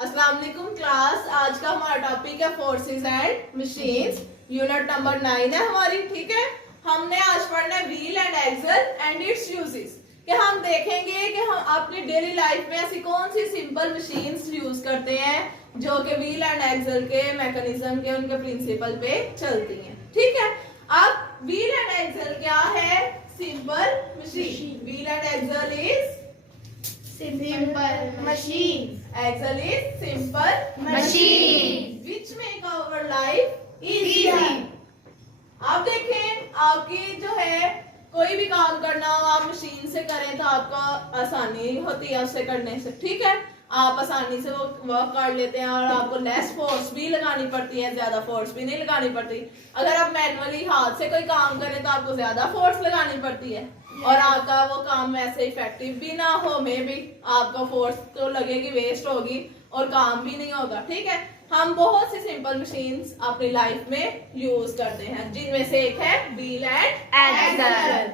अस्सलाम वालेकुम क्लास। आज का हमारा टॉपिक है forces and machines. Unit number 9 है हमारी। ठीक है, हमने आज पढ़ना है wheel and axle and its uses. कि हम देखेंगे कि हम अपनी डेली लाइफ में ऐसी कौन सी सिंपल मशीन्स यूज करते हैं जो कि व्हील एंड एक्सल के मैकेनिज्म के उनके प्रिंसिपल पे चलती हैं। ठीक है, अब व्हील एंड एक्सल क्या है? Simple machine. Wheel and axle is simple machine. Axle is simple Machine. which make our life Easier. आप देखें, आपकी जो है कोई भी काम करना हो आप मशीन से करें तो आपका आसानी होती है उससे करने से। ठीक है, आप आसानी से वो वर्क कर लेते हैं और आपको लेस फोर्स भी लगानी पड़ती है, ज्यादा फोर्स भी नहीं लगानी पड़ती। अगर आप मैनुअली हाथ से कोई काम करें तो आपको ज्यादा फोर्स लगानी पड़ती है और आपका वो काम वैसे इफेक्टिव भी ना हो, में भी आपका फोर्स तो लगेगी, वेस्ट होगी और काम भी नहीं होगा। ठीक है, हम बहुत सी सिंपल मशीन्स अपनी लाइफ में यूज करते हैं जिनमें से एक है व्हील एंड एक्सल।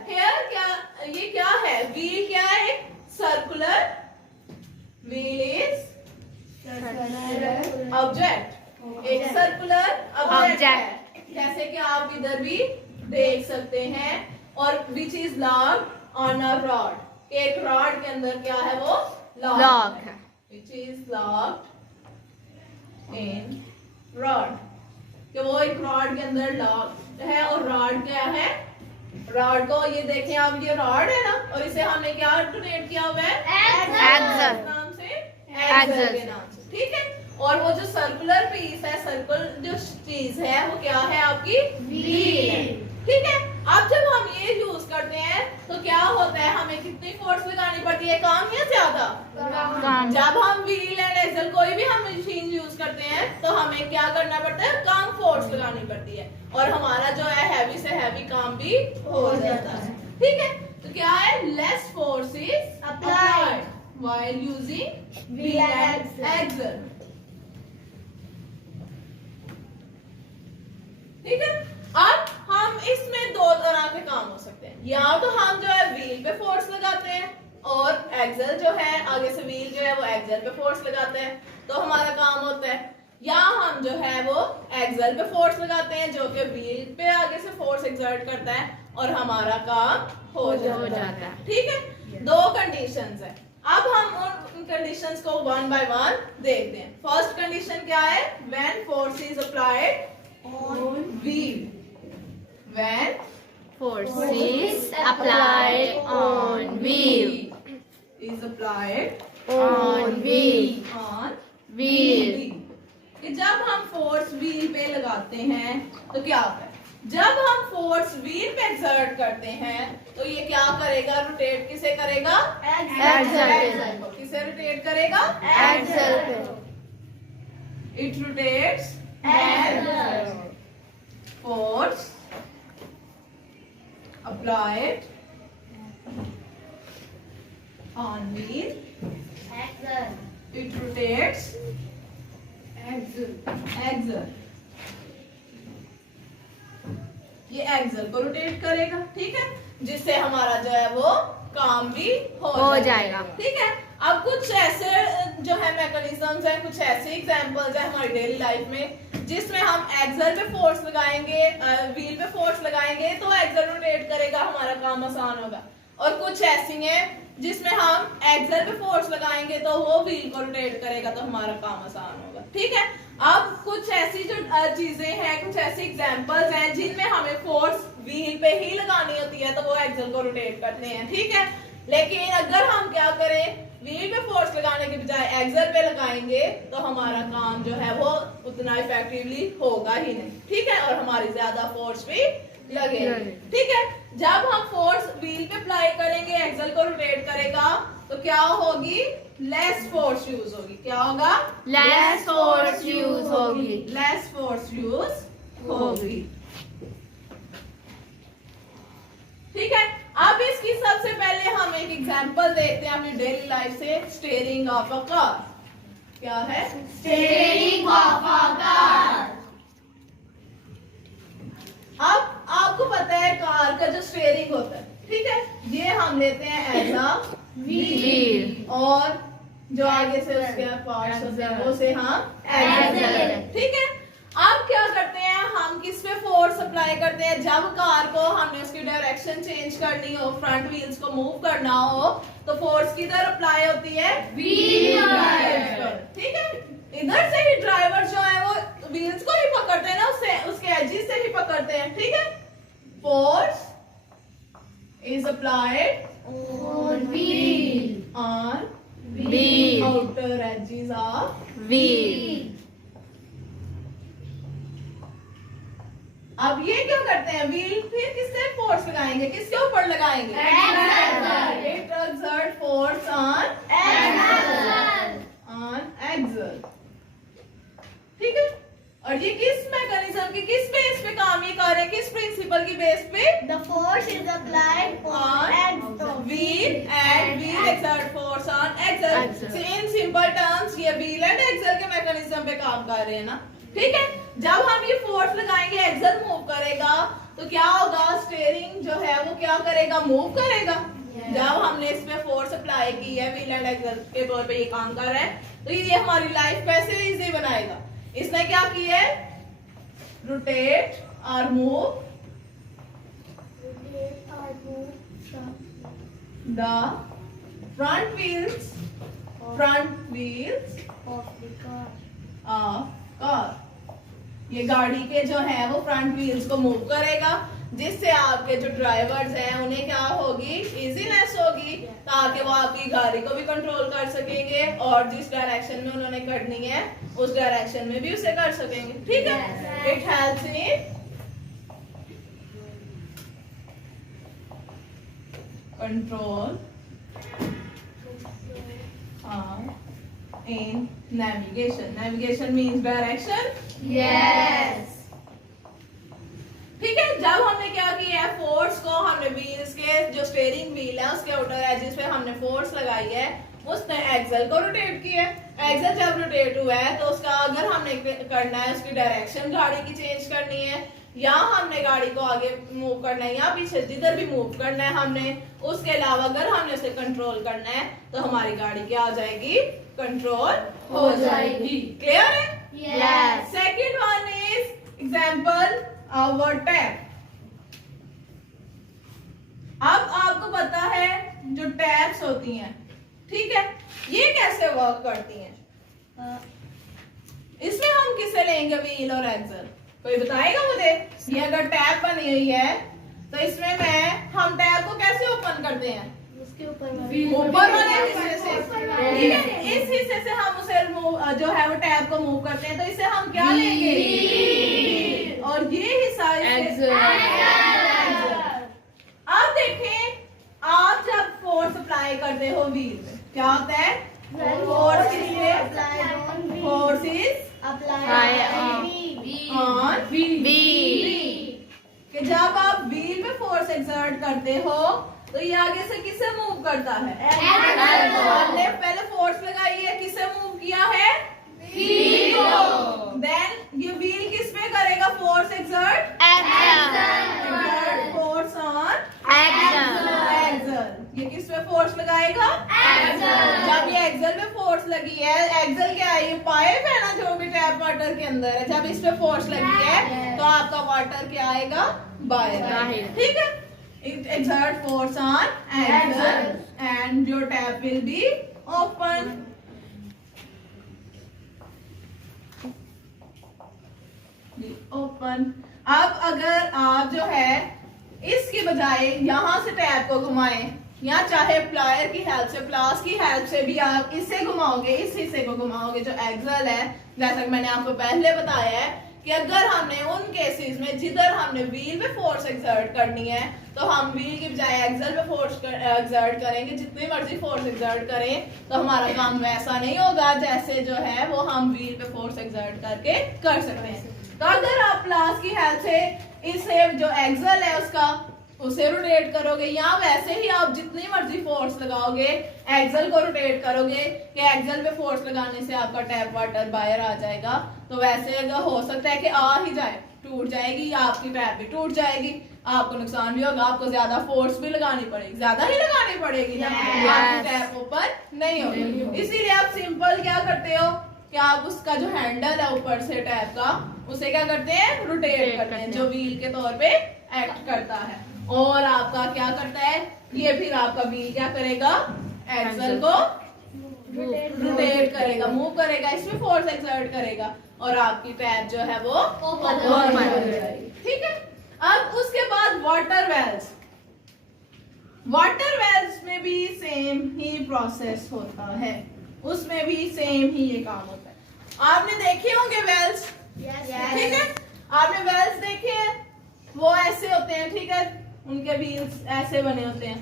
हियर क्या, ये क्या है? व्हील क्या है? एक सर्कुलर व्हील इज ऑब्जेक्ट, एक सर्कुलर ऑब्जेक्ट है, जैसे कि आप इधर भी देख सकते हैं। और which is locked on a rod, एक रॉड के अंदर क्या है? वो लॉक है। Which is locked in rod, कि वो एक रॉड के अंदर लॉक है। और रॉड क्या है? रॉड को ये देखें आप, ये रॉड है ना, और इसे हमने क्या डोनेट किया हुआ है? एक्सल नाम से, एक्सल के नाम से। ठीक है, और वो जो सर्कुलर पीस है, सर्कल जो चीज है वो क्या है? आपकी व्हील है। ठीक है, अब जब हम ये यूज करते हैं तो क्या होता है? हमें कितनी फोर्स लगानी पड़ती है, कम या ज्यादा? जब हम व्हील एंड एक्सल कोई भी हम मशीन यूज करते हैं तो हमें क्या करना पड़ता है? कम फोर्स लगानी पड़ती है और हमारा जो है हैवी से हैवी काम भी हो जाता है। ठीक है, तो क्या है? Less force is applied while using wheel and axle. ठीक है, अब हम इसमें दो तरह के काम हो सकते हैं। या तो हम जो है व्हील पे फोर्स लगाते हैं और एक्सल जो है आगे से व्हील जो है वो एक्सल पे फोर्स लगाते हैं तो हमारा काम होता है। या हम जो है वो एक्सल पे फोर्स लगाते हैं जो कि व्हील पे आगे से फोर्स एक्सर्ट करता है और हमारा काम हो जाता है। ठीक है, दो कंडीशंस है। अब हम उन कंडीशंस को वन बाय वन देखते हैं। फर्स्ट कंडीशन क्या है? When force is applied on wheel, when force is applied on wheel. is applied On wheel. on Wheel. कि जब हम फोर्स व्हील पे लगाते हैं तो क्या होता है? जब हम फोर्स व्हील पे एक्सर्ट करते हैं तो ये क्या करेगा? रोटेट किसे करेगा? एक्सल को। किसे रोटेट करेगा? एक्सल पे। It rotates and force applied on wheel. It rotates axle. ये एक्सल को रोटेट करेगा। ठीक है, जिससे हमारा जो है वो काम भी हो जाएगा। ठीक है, अब कुछ ऐसे जो है मैकेनिज्म्स हैं, कुछ ऐसे एग्जांपल्स हैं हमारी डेली लाइफ में जिसमें हम एक्सल पे फोर्स लगाएंगे, व्हील पे फोर्स लगाएंगे तो एक्सल रोटेट करेगा, हमारा काम आसान होगा। और कुछ ऐसी हैं जिसमें हम एक्सल पे फोर्स लगाएंगे तो वो व्हील को रोटेट करेगा तो हमारा काम आसान होगा। ठीक है, अब कुछ ऐसी जो चीजें हैं, कुछ ऐसी एग्जांपल्स हैं जिनमें हमें फोर्स व्हील पे ही लगानी होती है तो वो एक्सल को रोटेट करते हैं। ठीक है, लेकिन अगर हम क्या करें, व्हील पे फोर्स लगाने के बजाय एक्सल पे लगाएंगे तो हमारा काम जो है वो उतना इफेक्टिवली होगा ही नहीं। ठीक है, और हमारी ज्यादा फोर्स भी लगेगी। ठीक है, जब हम फोर्स व्हील पे अप्लाई करेंगे, एक्सल को रोटेट करेगा तो क्या होगी? लेस फोर्स यूज होगी। क्या होगा? Less force use होगी। लेस फोर्स यूज होगी। ठीक है, अब इसकी सबसे पहले हम एक एग्जांपल देखते हैं अपनी डेली लाइफ से। Steering of a car. क्या है? Steering of a car. अब आपको पता है कार का जो स्टीयरिंग होता है, ठीक है, ये हम लेते हैं एज अ Wheel. और जो आगे से उसके पार्ट्स होते हैं वो से हम Accelerate. ठीक है। अब क्या करते हैं हम, किस पे फोर्स अप्लाई करते हैं जब कार को हमने उसकी डायरेक्शन चेंज करनी हो, फ्रंट व्हील्स को मूव करना हो, तो फोर्स किधर अप्लाई होती है? Wheel पर। ठीक है, इधर से ही ड्राइवर जो है वो व्हील्स को ही पकड़ते हैं ना, उसके एजिस से ही पकड़ते हैं। ठीक है, force is applied On wheel. On Wheel. Outer edges of. Wheel. अब ये क्या करते हैं, व्हील फिर किससे फोर्स लगाएंगे, किसके ऊपर लगाएंगे? Axle. It exert force on axle. ठीक है, और ये किस मैकेनिज्म की, किस बेस पे काम ये कर रहे हैं, किस प्रिंसिपल की बेस पे? The force is applied on axle. Wheel and wheel exert force on axle. Axle. In simple terms ये व्हील एंड एक्सल के मैकेनिज्म पे काम कर रहे हैं ना। ठीक है, जब हम ये फोर्स लगाएंगे, एक्सल मूव करेगा, तो क्या होगा, स्टीयरिंग जो है वो क्या करेगा, मूव करेगा। जब हमने इस पे फोर्स अप्लाई की है, व्हील एंड एक्सल के तौर पे ये काम कर रहा है, तो ये हमारी लाइफ कैसे इजी बनाएगा। इसने क्या किया है, रोटेट और move the front wheels of car. ये गाड़ी के जो है वो फ्रंट व्हील्स को मूव करेगा, जिससे आपके जो ड्राइवर्स हैं उन्हें क्या होगी, इजीनेस होगी, ताकि वो आपकी गाड़ी को भी कंट्रोल कर सकेंगे और जिस डायरेक्शन में उन्होंने करनी है उस डायरेक्शन में भी उसे कर सकेंगे। ठीक है, it helps in control in navigation. Navigation means direction. Yes. ठीक है, जब हमने क्या किया है, फोर्स को हमने व्हील्स के जो स्टीयरिंग व्हील है उसके आउटर एजिस पे हमने फोर्स लगाई है, उसने एक्सल को रोटेट किया है। एक्सल जब रोटेट हुआ है तो उसका अगर हमने करना है, उसकी डायरेक्शन गाड़ी की चेंज करनी है, या हमने गाड़ी को आगे मूव करना है या पीछे जिधर भी मूव करना है हमने, उसके अलावा अगर हमने उसे कंट्रोल करना है तो हमारी गाड़ी क्या हो जाएगी, कंट्रोल हो जाएगी। क्लियर है? Yes. Second one is example our tap. अब आपको पता है जो टैप्स होती हैं, ठीक है, ये कैसे वर्क करती हैं। इसमें हम किसे लेंगे, व्हील और एक्सल, कोई बताएगा मुझे। ये अगर टैप बनी हुई है तो इसमें हम टैप को कैसे ओपन करते हैं, उसके ऊपर ऊपर वाले हिस्से से। ठीक है, इस हिस्से से हम उसे जो है वो टैप को मूव करते हैं, तो इसे हम क्या लेंगे, और ये हिस्सा Axle. अब देखें, आप जब फोर्स अप्लाई करते हो व्हील में, क्या होता है, फोर्स किससे, फोर्स इज ऑन कि जब आप व्हील पे फोर्स एक्सर्ट करते हो तो ये आगे से किसे मूव करता है, हमने पहले फोर्स लगाई है, किसे मूव किया है, व्हील को। देन ये व्हील किस पे करेगा force exert, exert force on axle. ये किस पे फोर्स लगाएगा, जब ये एक्सल पे फोर्स लगी है, एक्सल क्या है, ये पाइप है ना जो भी टैप वाटर के अंदर है, जब इस पे फोर्स लगी है तो आपका वाटर क्या आएगा, बाहर। ठीक है, it exert force on axle and your tap will be open. Open. अब अगर आप जो है इसकी बजाय यहाँ से टैप को घुमाएं, या चाहे प्लायर की हेल्प से, प्लास की हेल्प से भी आप इससे घुमाओगे, इस हिस्से को घुमाओगे जो एक्सल है, जैसा कि मैंने आपको पहले बताया है कि अगर हमने उन केसेस में जिधर हमने व्हील पे फोर्स एक्सर्ट करनी है तो हम व्हील की बजाय एक्सल पे फोर्स एक्सर्ट करेंगे, जितनी मर्जी फोर्स एक्सर्ट करें तो हमारा काम वैसा नहीं होगा जैसे जो है वो हम व्हील पे फोर्स एक्सर्ट करके कर सकते हैं। तो अगर आप प्लास की हेल्प से इसे जो एक्सल है उसका उसे रोटेट करोगे, या वैसे ही आप जितनी मर्जी फोर्स लगाओगे, एक्सल को रोटेट करोगे कि एक्सल पे फोर्स लगाने से आपका टैप वाटर बाहर आ जाएगा, तो वैसे अगर हो सकता है कि आ ही जाए, टूट जाएगी या आपकी टैप भी टूट जाएगी। आपको नुकसान भी होगा, आपको ज्यादा फोर्स भी लगानी पड़ेगी, ज्यादा ही लगानी पड़ेगी ना, आपकी टैप ओपन नहीं होगी। इसीलिए आप सिंपल क्या करते हो कि आप उसका जो हैंडल है ऊपर से टैप का, उसे क्या करते हैं, रोटेट करते हैं, जो व्हील के तौर पे एक्ट करता है। और आपका क्या करता है, ये फिर आपका व्हील क्या करेगा, एक्सल को रोटेट करेगा, मूव करेगा, इसमें फोर्स एक्सर्ट करेगा और आपकी टैप जो है वो ओपन हो जाएगी। ठीक है। अब उसके बाद वाटर वेल्स, वाटर वेल्स में भी सेम ही प्रोसेस होता है, उसमें भी सेम ही ये काम होता है। आपने देखे होंगे वेल्स, ठीक है, आपने वेल्स देखे हैं, वो ऐसे होते हैं, ठीक है, उनके व्हील्स ऐसे बने होते हैं,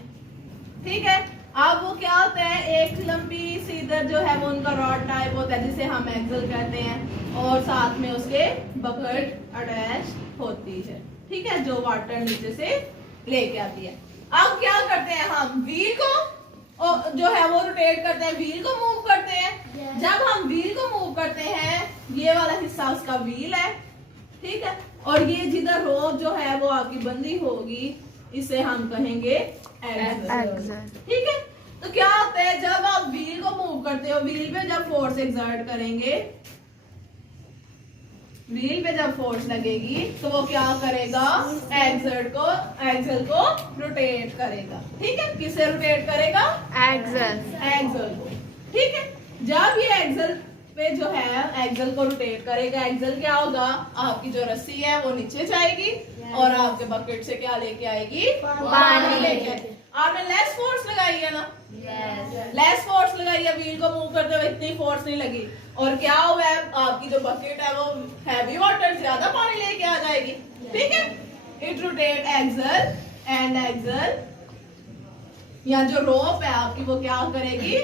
ठीक है। अब वो क्या होता है, एक लंबी सीधर जो है वो उनका रॉड टाइप होता है जिसे हम एक्सल कहते हैं, और साथ में उसके बकेट अटैच होती है, ठीक है, जो वाटर नीचे से लेके आती है। अब क्या करते हैं, हम व्हील को जो है वो रोटेट करते हैं, व्हील को मूव करते हैं। जब हम व्हील को मूव करते हैं, ये वाला हिस्सा उसका व्हील है, ठीक है, और ये जिधर रोप जो है वो आपकी बंदी होगी, इसे हम कहेंगे एक्सल, ठीक है। तो क्या होता है, जब आप व्हील को मूव करते हो, व्हील पे जब फोर्स एक्सर्ट करेंगे, व्हील पे जब फोर्स लगेगी तो वो क्या करेगा, एक्सल को रोटेट करेगा, ठीक है। किसे रोटेट करेगा, एक्सल को, ठीक है। जब ये एक्सल पे जो है एक्सल को रोटेट करेगा, एक्सल क्या होगा, आपकी जो रस्सी है वो नीचे जाएगी और आपके बकेट से क्या लेके आएगी, पानी लेके आएगी। आपने लेस फोर्स लगाई है ना, लेस फोर्स लगाई है, व्हील को मूव करते हुए इतनी फोर्स नहीं लगी, और क्या हुआ है, आपकी जो बकेट है वो हैवी वाटर, ज्यादा पानी लेके आ जाएगी, ठीक है। It rotate axle and axle, या जो रोप है आपकी वो क्या करेगी,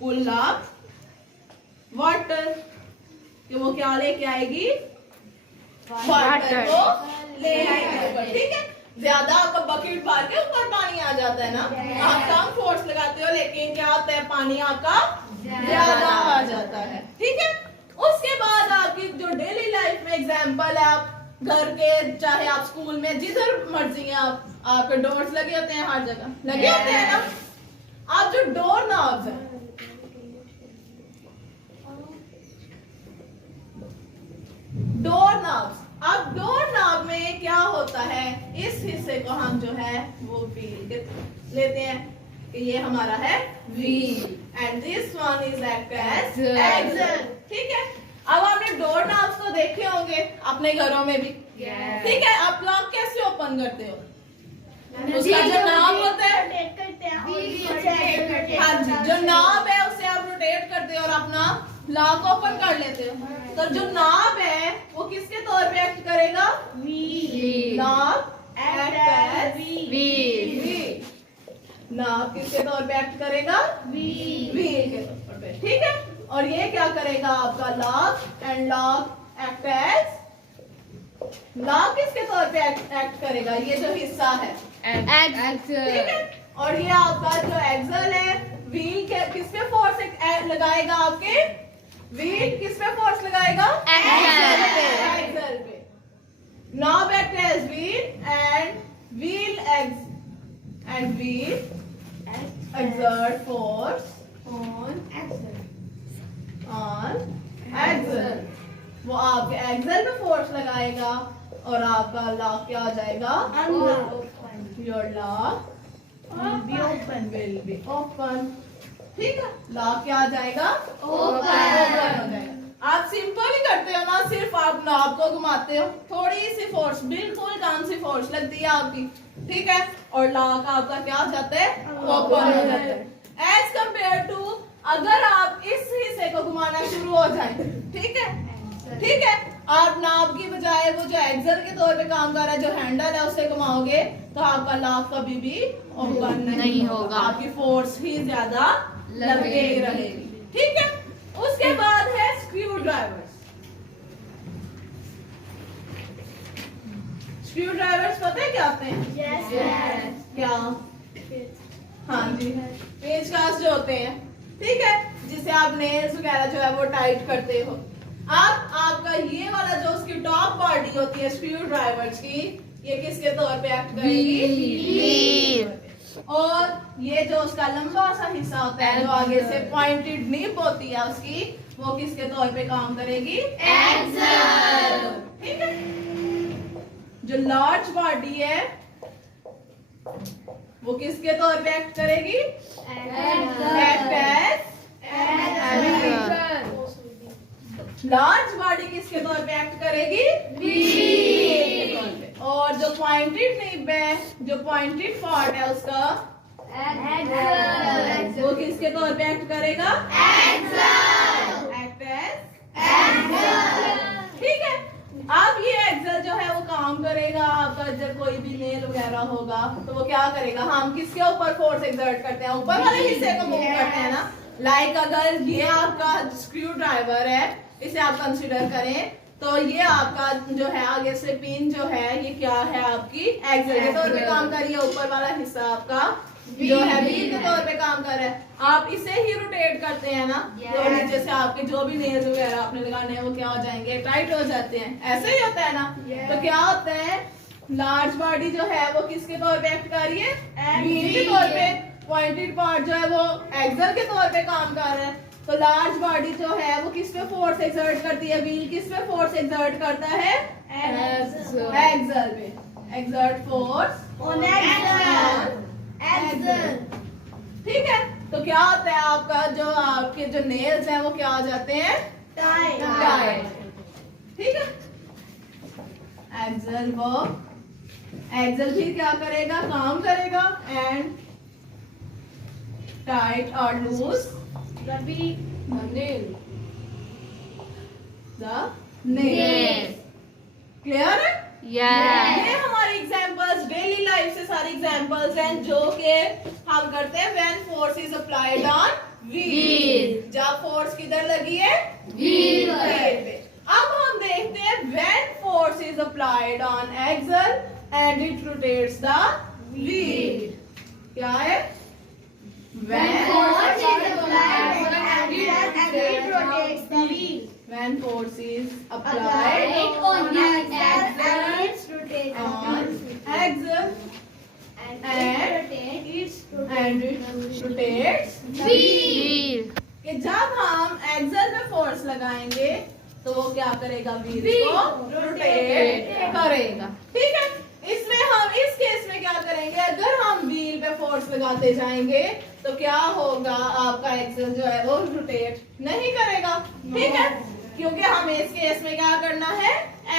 पुल अप वाटर, कि वो क्या लेके आएगी, वाटर को ले आएगी, ठीक है। ज्यादा आपका बकेट भर के ऊपर पानी आ जाता है ना, आप कम फोर्स लगाते हो, लेकिन क्या होता है, पानी आपका ज्यादा आ जाता है, ठीक है। उसके बाद आपकी जो डेली लाइफ में एग्जांपल है, आप घर के, चाहे आप स्कूल में, जिधर मर्जी है, आपके डोर्स लगे होते हैं, हर जगह लगे होते हैं ना। आप जो डोर नॉब्स है, डोर नॉब्स, अब डोर नॉब में क्या होता है, इस हिस्से को हम जो है वो व्हील लेते हैं, कि ये हमारा है wheel, and this one is act as axle, ठीक है। अब आपने डोर नॉब्स को देखे होंगे अपने घरों में भी, ठीक है। आप लॉक कैसे ओपन करते हो, उसका जो नॉब होता है, हाँ जी, जो नॉब है उसे आप रोटेट करते हो और अपना लॉक ओपन कर लेते हो। तो जो नॉब है वो किसके तौर पे एक्ट करेगा, knob act as wheel, knob किसके तौर पे एक्ट करेगा, व्हील के तौर पे, ठीक है। और ये क्या करेगा, आपका lock, and lock act as, lock किसके तौर पे एक्ट करेगा, ये जो हिस्सा है एक्सल, ठीक है। और ये आपका जो एक्सल है, व्हील के किस पे फोर्स लगाएगा, आपके व्हील किस पे फोर्स लगाएगा, एक्सल पे। Knob act as wheel and wheel exert force on axle, वो आपके एक्सल पे फोर्स लगाएगा और आपका लॉक क्या हो जाएगा, your lock will be open, ठीक है। लॉक क्या आ जाएगा, ओपन हो जाएगा। आप सिंपल ही करते हो ना, सिर्फ आप नॉब को घुमाते हो, थोड़ी सी फोर्स, बिल्कुल कम सी फोर्स लगती है आपकी, ठीक है, और लॉक आपका क्या हो जाता है, ओपन हो जाता है। एज कंपेयर टू अगर आप इस हिस्से को घुमाना शुरू हो जाए, ठीक है, ठीक है, आप नॉब की बजाय वो जो एक्सल के तौर पे काम कर रहा है, जो हैंडल है, उसे घुमाओगे तो आपका लॉक कभी भी ओपन नहीं होगा, आपकी फोर्स ही ज्यादा लगे रहेगी, ठीक है। उसके बाद है स्क्रू ड्राइवर्स। स्क्रू ड्राइवर्स पता है क्या आते हैं, क्या, हाँ जी, पेचकस जो होते हैं, ठीक है, जिसे आप नेल्स वगैरह जो है वो टाइट करते हो। अब आपका ये वाला जो उसकी टॉप बॉडी होती है स्क्रू ड्राइवर्स की, ये किसके तौर पे एक्ट करेगी? और ये जो उसका लंबा सा हिस्सा होता है जो आगे से पॉइंटेड निप होती है उसकी, वो किसके तौर पे काम करेगी? एक्सल। ठीक है। जो लार्ज बॉडी है वो किसके तौर पे एक्ट करेगी? लार्ज बॉडी किसके तौर पे एक्ट करेगी? और जो पॉइंटेड निब है, जो पॉइंटेड पार्ट है उसका, वो किसके तौर पे एक्ट करेगा? Act as. ठीक है। अब ये एक्सल जो है वो काम करेगा आपका, जब कोई भी नेल वगैरह होगा तो वो क्या करेगा? हम किसके ऊपर फोर्स एक्सर्ट करते हैं? ऊपर वाले हिस्से को मूव करते हैं ना। लाइक अगर ये आपका स्क्रू ड्राइवर है, इसे आप कंसीडर करें, तो ये आपका जो है आगे से पिन जो है ये क्या है? आपकी एक्सल के तौर पे काम कर रही है। ऊपर वाला हिस्सा आपका जो है व्हील के तौर पे काम कर रहा है। आप इसे ही रोटेट करते हैं ना, तो नीचे से आपके जो भी नेल्स वगैरह आपने लगाने हैं वो क्या हो जाएंगे? टाइट हो जाते हैं। ऐसे ही होता है ना। तो क्या होता है? लार्ज बॉडी जो है वो किसके तौर पे एक्ट कर रही है? व्हील के तौर पे। पॉइंटेड पार्ट जो है वो एक्सल के तौर पे काम कर रहा है। तो लार्ज बॉडी जो है वो किस पे फोर्स एक्सर्ट करती है? व्हील किस पे फोर्स एक्सर्ट करता है? एक्सल पे। Exert force on axle. ठीक है। तो क्या होता है आपका जो आपके जो नेल्स हैं वो क्या हो जाते हैं? टाइट। ठीक है। एक्सल वर्क, एक्सल भी क्या करेगा? काम करेगा। एंड टाइट और लूज द नेल। क्लियर है? ये हमारी एग्जांपल्स डेली लाइफ से सारी एग्जांपल्स हैं जो कि हम करते हैं when force is applied on wheel. जब फोर्स किधर लगी है? व्हील पे। अब हम देखते हैं when force is applied on axle and it rotates the wheel. क्या है? When force is applied on axle and it rotates the wheel. When force is applied on axle and it rotates the on wheel. axle and it rotates the wheel. कि जब हम axle में force लगाएंगे तो वो क्या करेगा? Wheel को रोटेट करेगा। ठीक है। इसमें हम इस केस में क्या करेंगे? अगर हम व्हील पे फोर्स लगाते जाएंगे तो क्या होगा? आपका एक्सल जो है वो रोटेट नहीं करेगा। ठीक है। क्योंकि हमें इस केस में क्या करना है?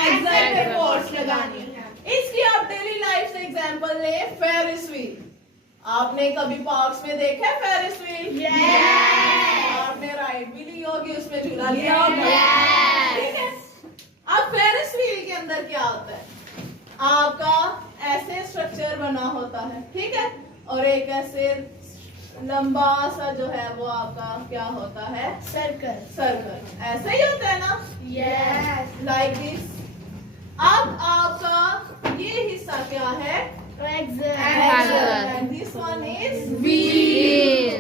एक्सल पे फोर्स लगानी है। इसकी आप डेली लाइफ से एग्जांपल ले। फेरिस व्हील, आपने कभी पार्क्स में देखा है फेरिस व्हील? आपने राइड भी ली होगी, उसमें झूला लिया होगा। ठीक है। अब फेरिस व्हील के अंदर क्या होता है? आपका ऐसे स्ट्रक्चर बना होता है। ठीक है। और एक ऐसे लंबा सा जो है वो आपका क्या होता है? सर्कल। ऐसे ही होता है ना? Like this. अब आपका ये हिस्सा क्या है? And this one is wheel.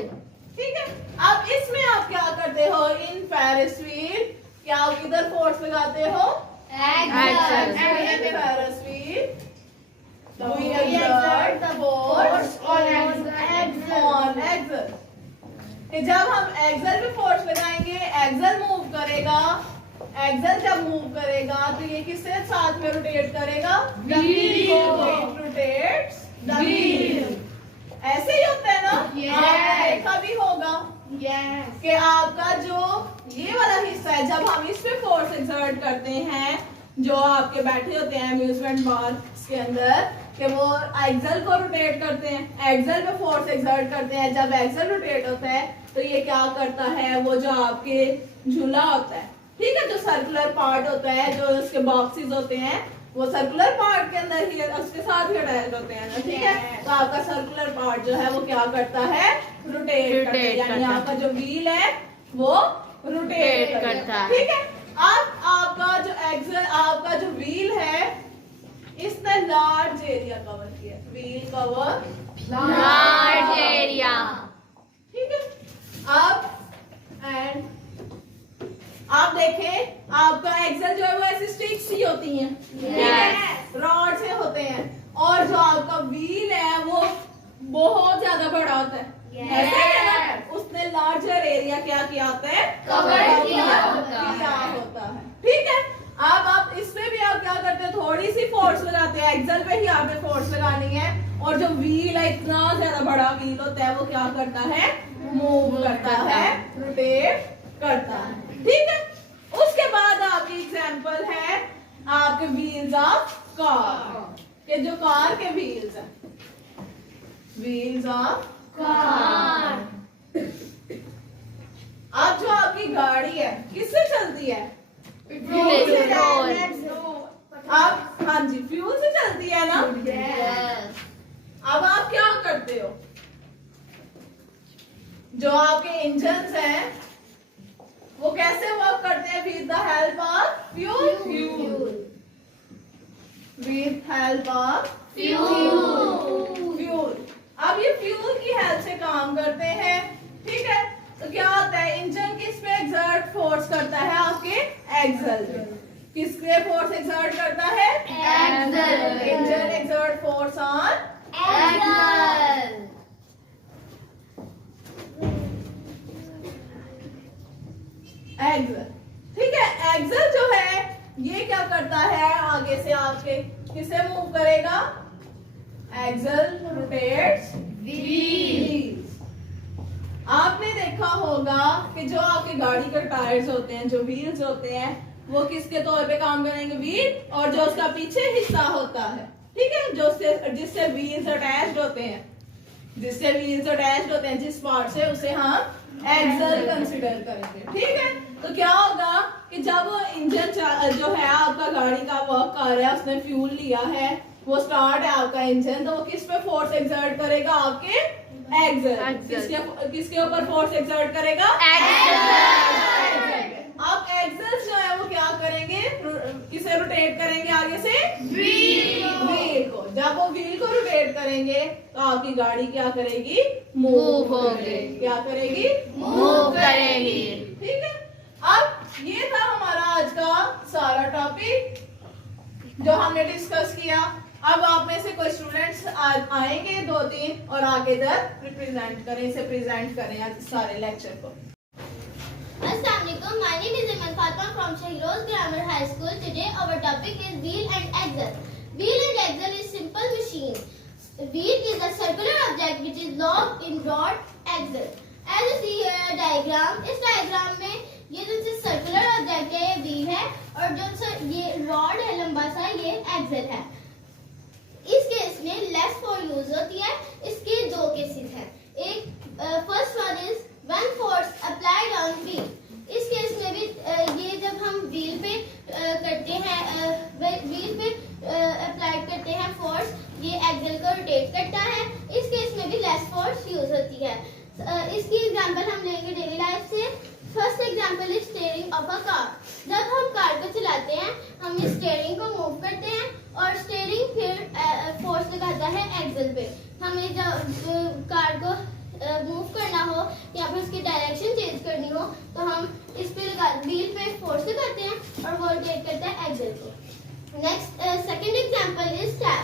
ठीक है। अब इसमें आप क्या करते हो? इन फेरिस व्हील क्या आप किधर फोर्स लगाते हो? Axle. Ferris wheel, we exert the force on axle. जब हम एक्सल पे फोर्स लगाएंगे, एक्सल मूव करेगा। एक्सल जब मूव करेगा तो ये किससे साथ में रोटेट करेगा? व्हील को। Rotates the wheel. ऐसे ही होता है ना? आपने देखा भी होगा कि आपका जो ये वाला हिस्सा है, जब हम इस पे फोर्स एक्सर्ट करते हैं, जो आपके बैठे होते हैं अम्यूजमेंट पार्क के अंदर, कि वो एक्सल को रोटेट करते हैं, एक्सल पे फोर्स एक्सर्ट करते हैं। जब एक्सल रोटेट होता है तो ये क्या करता है? वो जो आपके झूला होता है, ठीक है, जो सर्कुलर पार्ट होता है, जो उसके बॉक्सेस होते हैं, वो सर्कुलर पार्ट के अंदर ही उसके साथ ही अटैच होते हैं ना। ठीक है। तो आपका सर्कुलर पार्ट जो है वो क्या करता है? रोटेट करता है। यानी आपका जो व्हील है वो रोटेट करता है। ठीक है। अब आपका जो एक्सल, आपका जो व्हील है, इसने लार्ज एरिया कवर किया। Wheel cover large area. ठीक है। अब एंड आप देखें, आपका एक्सेल जो है वो ऐसी स्टिक्स ही होती हैं, रॉड से होते हैं, और जो आपका व्हील है वो बहुत ज्यादा बड़ा होता है, ऐसा है ना? उसने लार्जर एरिया क्या किया होता है, कवर किया होता है। ठीक है, अब आप इसमें भी आप क्या करते हैं, थोड़ी सी फोर्स लगाते हैं, एक्सेल पे ही आपने फोर्स लगानी है, और जो व्हील है इतना ज्यादा बड़ा व्हील होता है वो क्या करता है, मूव करता है, रोटेट करता है। ठीक है, उसके बाद आपकी एग्जांपल है आपके व्हील्स ऑफ कार, के जो कार के व्हील्स हैं, व्हील्स ऑफ कार। अब जो आपकी गाड़ी है किससे चलती है, फ्यूल से चलती है। आप हाँ जी, फ्यूल से चलती है ना। अब आप क्या करते हो, जो आपके इंजन्स हैं वो कैसे वर्क करते हैं, with the help of fuel, with help of fuel. अब ये फ्यूल की हेल्प से काम करते हैं। ठीक है, तो क्या होता है, इंजन किस पे एक्सर्ट फोर्स करता है, आपके एक्सेल पे। किसके फोर्स एक्सर्ट करता है, axle. Engine exert force on axle. ठीक है, एक्सेल जो है ये क्या करता है, आगे से आपके किसे मूव करेगा, एक्सेल रोटेट्स व्हील्स। आपने देखा होगा कि जो आपके गाड़ी के टायर्स होते हैं, जो व्हील्स होते हैं, वो किसके तौर पे काम करेंगे, व्हील, और जो उसका पीछे हिस्सा होता है, ठीक है, जो जिससे व्हील्स अटैच्ड होते हैं, जिससे व्हील्स अटैच्ड होते हैं, जिस पार्ट से, उसे हम एक्सेल कंसीडर करेंगे। ठीक है, तो क्या होगा कि जब इंजन जो है आपका गाड़ी का वर्क कर रहा है, उसने फ्यूल लिया है, वो स्टार्ट है आपका इंजन, तो वो किस पे फोर्स एक्सर्ट करेगा, आपके एक्सेल। किसके ऊपर फोर्स एक्सर्ट करेगा, अब एक्सेल जो है वो क्या करेंगे, किसे रोटेट करेंगे, आगे से व्हील को। जब वो व्हील को रोटेट करेंगे तो आपकी गाड़ी क्या करेगी, मूव होगी। क्या करेगी, मूव करेगी। ठीक है, अब ये था हमारा आज का सारा टॉपिक जो हमने डिस्कस किया। अब आप में से कोई स्टूडेंट्स आएंगे 2-3 और आगे इधर रिप्रेजेंट करें, इसे प्रेजेंट करें आज सारे लेक्चर को। Assalamualaikum. My name is Iman Fatma from Shahroz Grammar High School. Today our topic is wheel and axle. Wheel and axle is simple machine. Wheel is a circular object which is locked in rod axle. As you see here a diagram. इस diagram में ये जो circular object है ये wheel है, और जो ये rod है लंबा सा, ये axle है। इस केस में लेस फोर्स यूज होती है। इसके दो केसेस हैं। एक first one is when force applied on wheel. इस केस में भी ये जब हम व्हील पे करते हैं, व्हील पे अप्लाई करते हैं फोर्स, ये एक्सेल को रोटेट करता है। इस केस में भी लेस फोर्स यूज होती है। इसकी एग्जांपल हम लेंगे डेली लाइफ से। First example is steering of a car. जब हम कार को चलाते हैं, हम इस स्टीयरिंग को मूव करते हैं और स्टीयरिंग फिर फोर्स लगाता है एक्सेल पे। हमें जब कार को मूव करना हो या फिर उसकी डायरेक्शन चेंज करनी हो तो हम इस पे व्हील पे फोर्स लगाते हैं और वो रोटेट करता है एक्सेल को। Next second example is tap.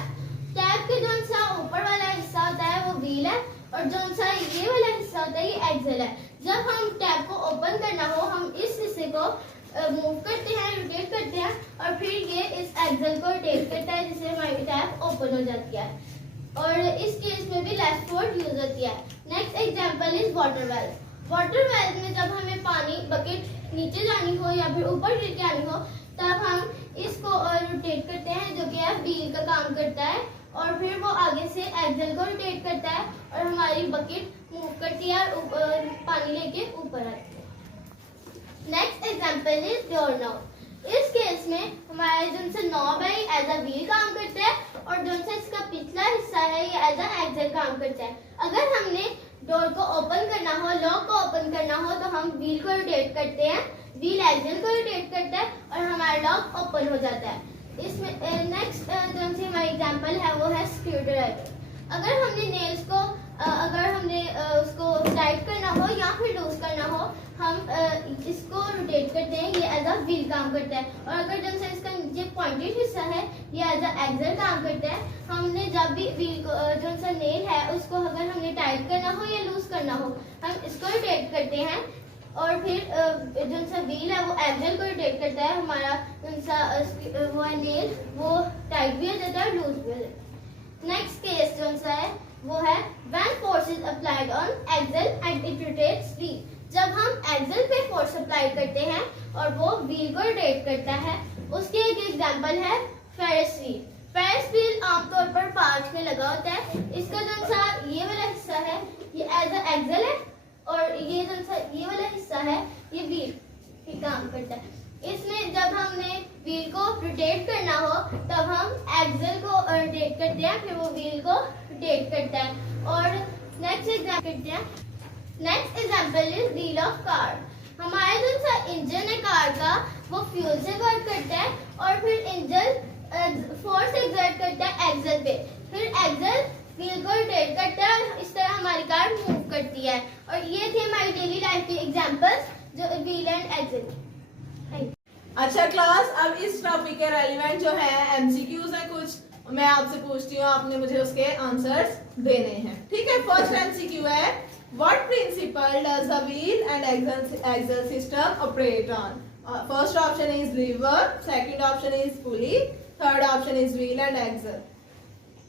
Tap के जो सा ऊपर वाला हिस्सा होता है वो व्हील है, और जो सा ये वाला हिस्सा होता है ये एक्सेल है। जब हम टैप को ओपन करना हो, हम इस हिस्से को मूव करते हैं, रोटेट करते हैं, और फिर ये इस एक्सेल को रोटेट करता है, जिससे हमारी टैप ओपन हो जाती है। और इस केस में भी लेफ्ट फोर्स यूज होती है। Next example is water well. Water well में जब हमें पानी बकेट नीचे जानी हो या फिर ऊपर गिर के आनी हो, तब हम इसको रोटेट करते हैं, जो कि व्हील का काम करता है, और फिर वो आगे से एक्सेल को रोटेट करता है और हमारी बकेट मूव करती है और पानी लेके ऊपर आती है। Next example is door knob. इस केस में हमारे जो से नॉब है एज अ व्हील काम करता है, और जो से इसका पिछला हिस्सा है ये एज अ एक्सेल काम करता है। अगर हमने डोर को ओपन करना हो, लॉक को ओपन करना हो, तो हम व्हील को रोटेट करते हैं, व्हील एक्सेल को रोटेट करता है और हमारा लॉक ओपन हो जाता है। इसमें नेक्स्ट जो सी हमारी एग्जांपल है वो है स्क्रू ड्राइवर। अगर हमने नेल्स को उसको टाइट करना हो या फिर लूज करना हो, हम इसको रोटेट करते हैं, ये एज अ व्हील काम करता है। और अगर जो सा इसका नीचे पॉइंटेड हिस्सा है ये एज अ एक्सल काम करता है। हमने जब भी व्हील को जो सा नेल है उसको अगर हमने टाइट करना हो या लूज करना हो हम इसको रोटेट करते हैं और फिर जो सा व्हील है वो एक्सल को रोटेट करता है। हमारा जो सा वो है नेल वो टाइट भी हो जाता है और लूज भी हो जाता है। नेक्स्ट केस जो सा है वो है when force is applied on axle and it rotates wheel। जब हम एक्सल पे फोर्स अप्लाई करते हैं और वो व्हील को रोटेट करता है, उसके एक एग्जांपल है फेरिस व्हील। फेरिस व्हील आमतौर पर पार्ट में लगा होता है। इसका जो सा ये वाला हिस्सा है ये एज अ एक्सल है और ये जो सा ये वाला हिस्सा है ये व्हील की काम करता है। इसमें जब हमने व्हील को रोटेट करना हो तब हम एक्सल को रोटेट करते हैं, फिर वो व्हील को रोटेट करता है। और नेक्स्ट एग्जांपल करते हैं। Next example is wheel of car. हमारा जो सा इंजन है कार का वो फ्यूल से वर्क करता है और फिर इंजन फोर्स एक्सर्ट करता है एक्सल पे, फिर एक्सल व्हील को रोटेट करता है और इस तरह हमारी कार मूव करती है। और ये थे हमारी डेली लाइफ के एग्जांपल्स जो व्हील एंड एक्सल। अच्छा क्लास, अब इस टॉपिक के रेलिवेंट जो है एमसीक्यूज है कुछ, मैं आपसे पूछती हूँ, आपने मुझे उसके आंसर्स देने हैं। ठीक है, फर्स्ट एमसीक्यू है what principle does the wheel and axle system operate on. First option is lever, second option is pulley, third option is wheel and axle.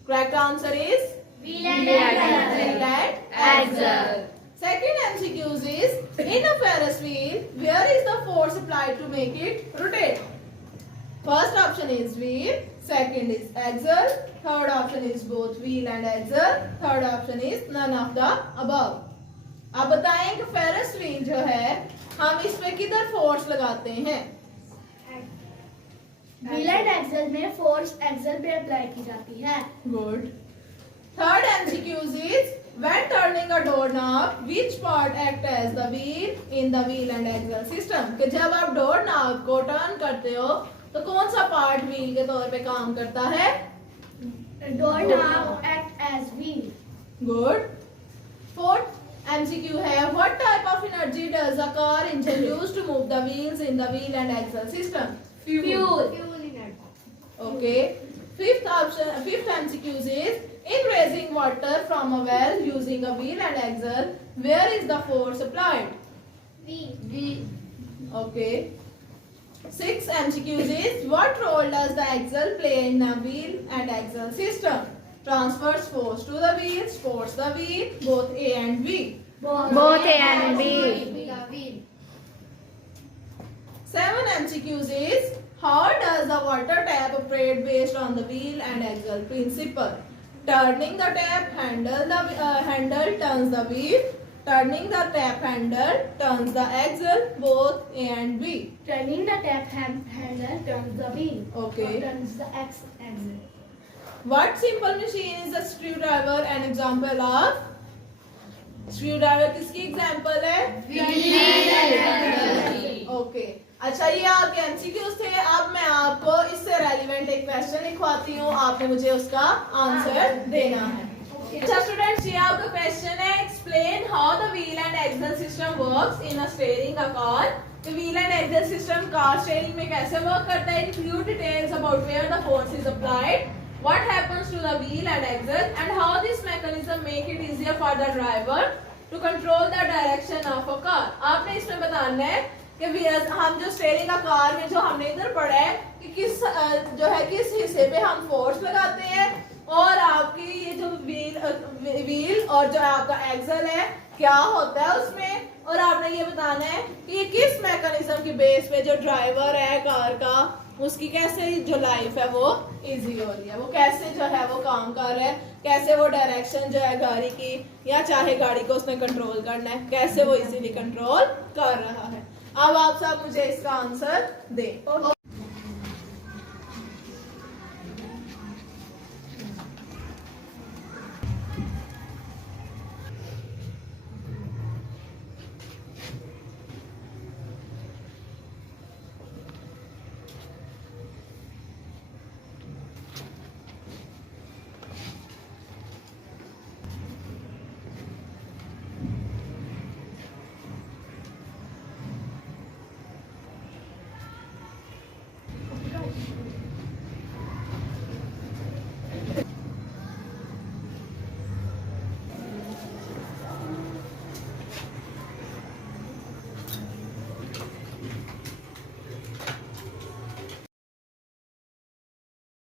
Correct answer is wheel and axle. Second MCQ is in a Ferris wheel, where is the force applied to make it rotate? First option is wheel, second is axle, third option is both wheel and axle, third option is none of the above. अब बताएं कि Ferris wheel जो है हम इस पे किधर force लगाते हैं? व्हील एंड एक्सल में फोर्स एक्सल पे अप्लाई की जाती है। Good. Third MCQ is when turning a doorknob, which part act as the wheel in the wheel and axle system? कि जब आप डोर नॉब को टर्न करते हो तो कौन सा पार्ट व्हील के तौर पे काम करता है? Door knob act as wheel. Good. Fourth MCQ है what type of energy does a car engine use to move the wheels in the wheel and axle system? Fuel. Okay. Fifth MCQ is in raising water from a well using a wheel and axle, where is the force applied? Wheel. Okay. Sixth MCQ is what role does the axle play in a wheel and axle system? Transfers force to the wheel, supports the wheel, both A and B. Both A and B. 7 MCQs is how does the water tap operate based on the wheel and axle principle? Turning the tap handle turns the wheel. Turning the tap handle turns the axle. Both A and B. Turning the tap handle turns the wheel. Okay. Or turns the axle. What simple machine is a screwdriver? An example of screwdriver किसकी example है? Okay. अच्छा, ये आपके MCQs थे। अब मैं आपको इससे रेलिवेंट एक क्वेश्चन लिखवाती हूँ, आपने मुझे उसका आंसर देना है। अच्छा स्टूडेंट्स, ये आपका क्वेश्चन है explain how the wheel and axle system works in a steering a car. तो wheel and axle system car steering में कैसे वर्क करता है? Include details about where the force is applied, what happens to the wheel and axle, and how this mechanism make it easier for the driver to control the direction of a car। आपने इसमें बताना है कि हम जो steering का car में जो हमने इधर पढ़ा है कि किस जो है किस हिस्से पे हम फोर्स लगाते हैं और आपकी ये जो व्हील और जो आपका एक्सल है क्या होता है उसमें, और आपने ये बताना है कि ये किस मैकेनिज्म की बेस पे जो ड्राइवर है कार का उसकी कैसे जो लाइफ है वो इजी हो रही है, वो कैसे जो है वो काम कर रहा है, कैसे वो डायरेक्शन जो है गाड़ी की या चाहे गाड़ी को उसने कंट्रोल करना है कैसे वो इजीली कंट्रोल कर रहा है। अब आप सब मुझे इसका आंसर दें।